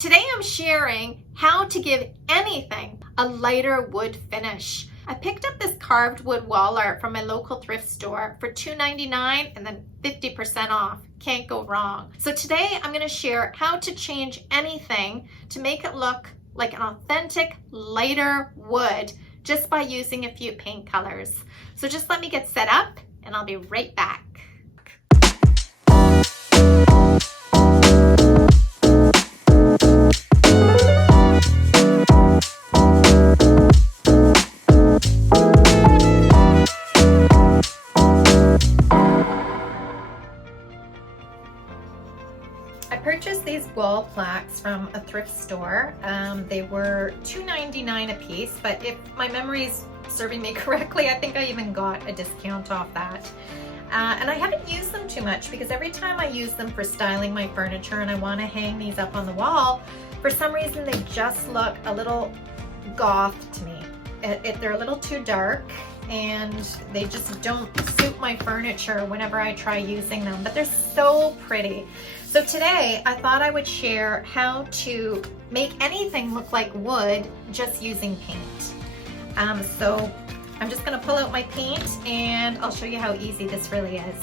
Today I'm sharing how to give anything a lighter wood finish. I picked up this carved wood wall art from my local thrift store for $2.99 and then 50% off. Can't go wrong. So today I'm going to share how to change anything to make it look like an authentic lighter wood just by using a few paint colors. So just let me get set up and I'll be right back. I purchased these wall plaques from a thrift store. They were $2.99 a piece, but if my memory is serving me correctly, I think I even got a discount off that. And I haven't used them too much because every time I use them for styling my furniture and I want to hang these up on the wall, for some reason they just look a little goth to me. They're a little too dark and they just don't suit my furniture whenever I try using them, but they're so pretty. So today I thought I would share how to make anything look like wood just using paint. So I'm just gonna pull out my paint and I'll show you how easy this really is.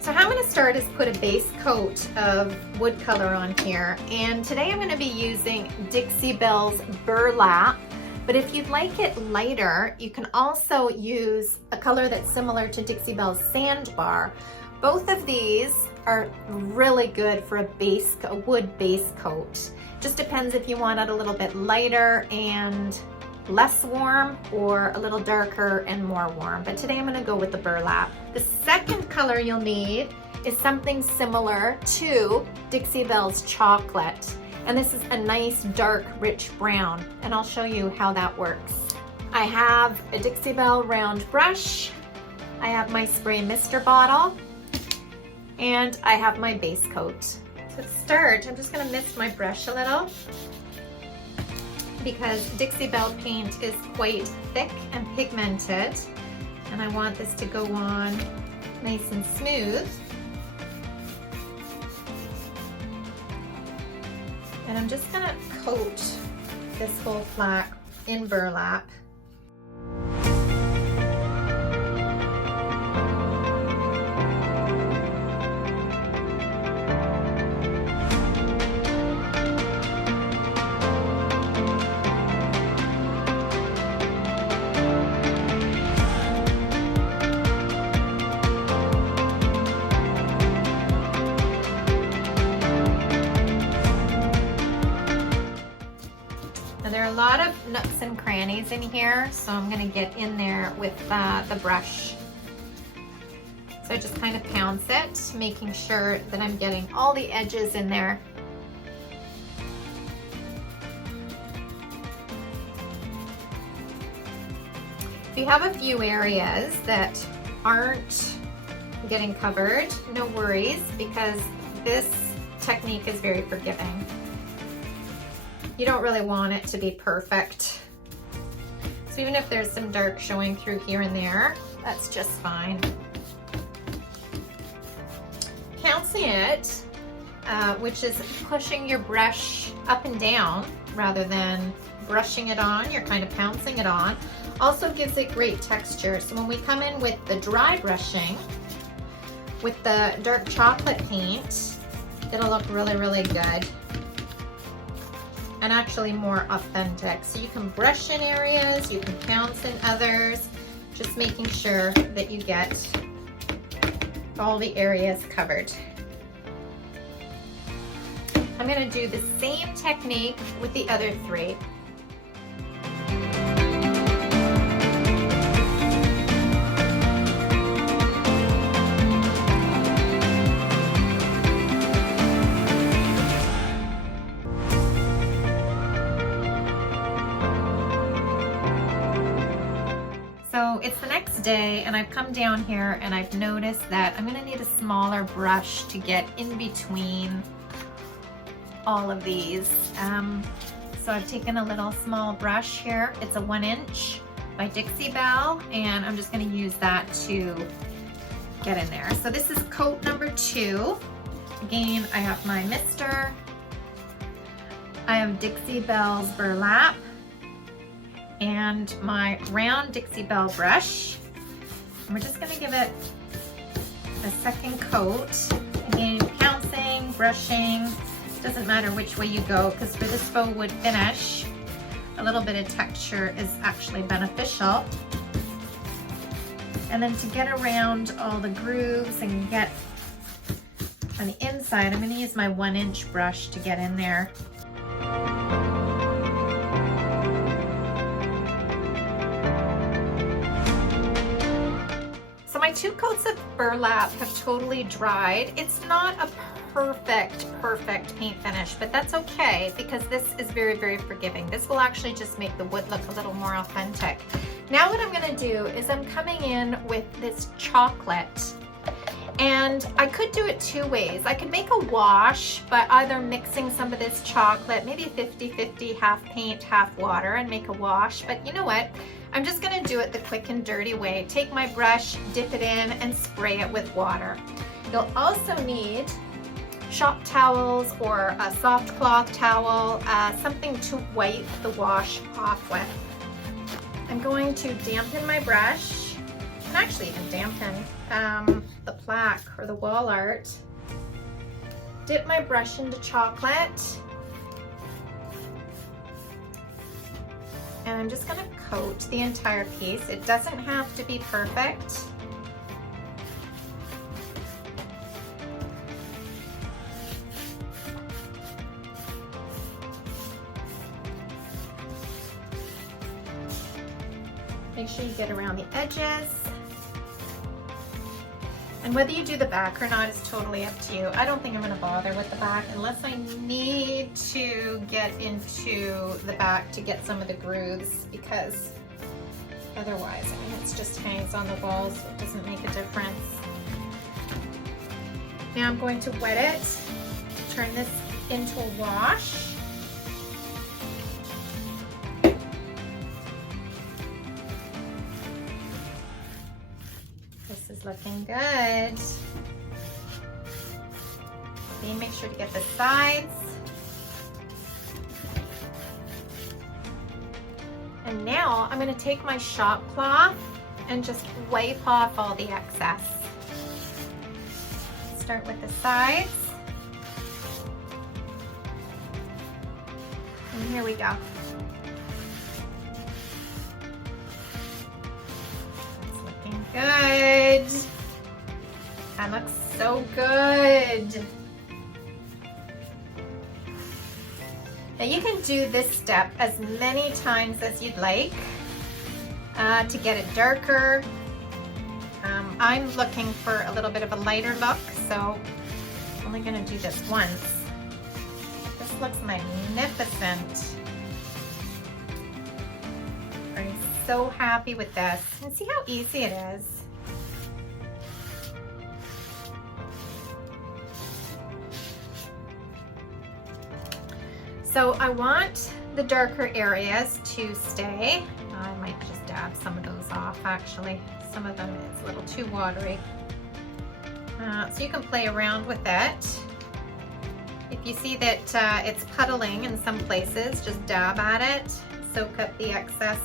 So how I'm gonna start is put a base coat of wood color on here. And today I'm gonna be using DIXIE's Burlap. But if you'd like it lighter, you can also use a color that's similar to DIXIE's Sandbar. Both of these are really good for a wood base coat. Just depends if you want it a little bit lighter and less warm or a little darker and more warm. But today I'm gonna go with the Burlap. The second color you'll need is something similar to DIXIE's Chocolate. And this is a nice dark rich brown, and I'll show you how that works. I have a DIXIE round brush, I have my spray mister bottle, and I have my base coat. To start, I'm just gonna mist my brush a little because DIXIE paint is quite thick and pigmented, and I want this to go on nice and smooth. And I'm just gonna coat this whole plaque in burlap. Now there are a lot of nooks and crannies in here, so I'm gonna get in there with the brush. So I just kind of pounce it, making sure that I'm getting all the edges in there. If you have a few areas that aren't getting covered, no worries, because this technique is very forgiving. You don't really want it to be perfect. So even if there's some dark showing through here and there, that's just fine. Pouncing it, which is pushing your brush up and down rather than brushing it on, you're kind of pouncing it on, also gives it great texture. So when we come in with the dry brushing, with the dark chocolate paint, it'll look really, really good. And actually more authentic. So you can brush in areas, you can pounce in others, just making sure that you get all the areas covered. I'm gonna do the same technique with the other three. So it's the next day and I've come down here and I've noticed that I'm gonna need a smaller brush to get in between all of these. So I've taken a little small brush here. It's a 1 inch by DIXIE, and I'm just gonna use that to get in there. So this is coat number 2. Again, I have my mister. I have Dixie Belle's burlap and my round Dixie Belle brush. And we're just gonna give it a second coat. Again, pouncing, brushing, doesn't matter which way you go, because for this faux wood finish, a little bit of texture is actually beneficial. And then to get around all the grooves and get on the inside, I'm going to use my 1-inch brush to get in there. So my 2 coats of burlap have totally dried. It's not a perfect paint finish, but that's okay because this is very, very forgiving. This will actually just make the wood look a little more authentic. Now what I'm gonna do is I'm coming in with this chocolate, and I could do it 2 ways. I could make a wash by either mixing some of this chocolate, maybe 50-50, half paint, half water, and make a wash, but you know what? I'm just gonna do it the quick and dirty way. Take my brush, dip it in, and spray it with water. You'll also need shop towels or a soft cloth towel, something to wipe the wash off with. I'm going to dampen my brush, and actually even dampen the plaque or the wall art. Dip my brush into chocolate, and I'm just going to coat the entire piece. It doesn't have to be perfect. Make sure you get around the edges. And whether you do the back or not is totally up to you. I don't think I'm gonna bother with the back unless I need to get into the back to get some of the grooves, because otherwise, I mean, it just hangs on the wall, so it doesn't make a difference. Now I'm going to wet it, turn this into a wash. This is looking good. See, make sure to get the sides. And now I'm going to take my shop cloth and just wipe off all the excess. Start with the sides. And here we go. Good. That looks so good. Now you can do this step as many times as you'd like to get it darker. I'm looking for a little bit of a lighter look, so I'm only going to do this once. This looks magnificent. I'm so happy with this. And see how easy it is. So I want the darker areas to stay. I might just dab some of those off actually. Some of them is a little too watery. So you can play around with it. If you see that it's puddling in some places, just dab at it. Soak up the excess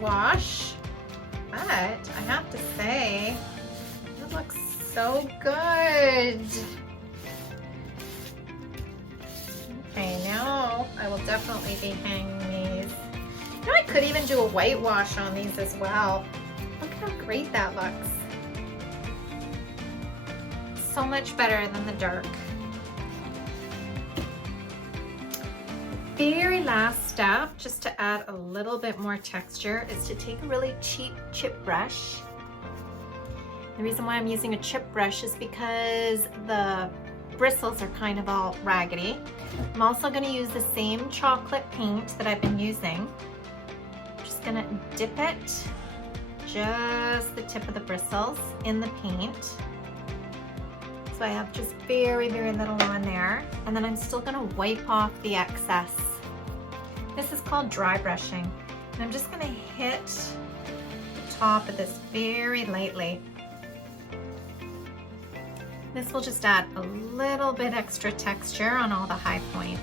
wash. But I have to say, it looks so good. Okay, now I will definitely be hanging these. You know, I could even do a whitewash on these as well. Look how great that looks. So much better than the dark. Very last step, just to add a little bit more texture, is to take a really cheap chip brush. The reason why I'm using a chip brush is because the bristles are kind of all raggedy. I'm also going to use the same chocolate paint that I've been using. I'm just going to dip it, just the tip of the bristles, in the paint. So I have just very, very little on there. And then I'm still going to wipe off the excess. This is called dry brushing. And I'm just going to hit the top of this very lightly. This will just add a little bit extra texture on all the high points.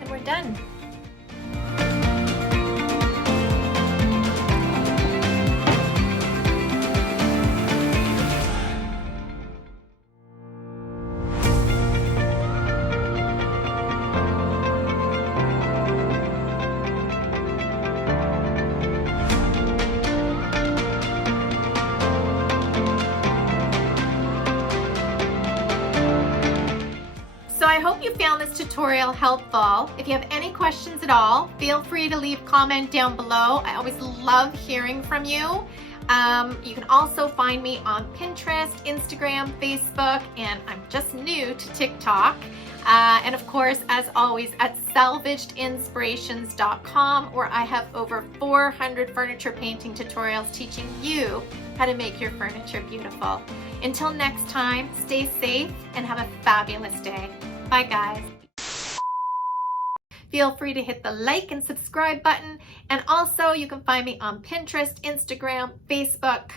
And we're done. So I hope you found this tutorial helpful. If you have any questions at all, feel free to leave a comment down below. I always love hearing from you. You can also find me on Pinterest, Instagram, Facebook, and I'm just new to TikTok. And of course, as always, at salvagedinspirations.com, where I have over 400 furniture painting tutorials teaching you how to make your furniture beautiful. Until next time, stay safe and have a fabulous day. Bye, guys. Feel free to hit the like and subscribe button. And also, you can find me on Pinterest, Instagram, Facebook.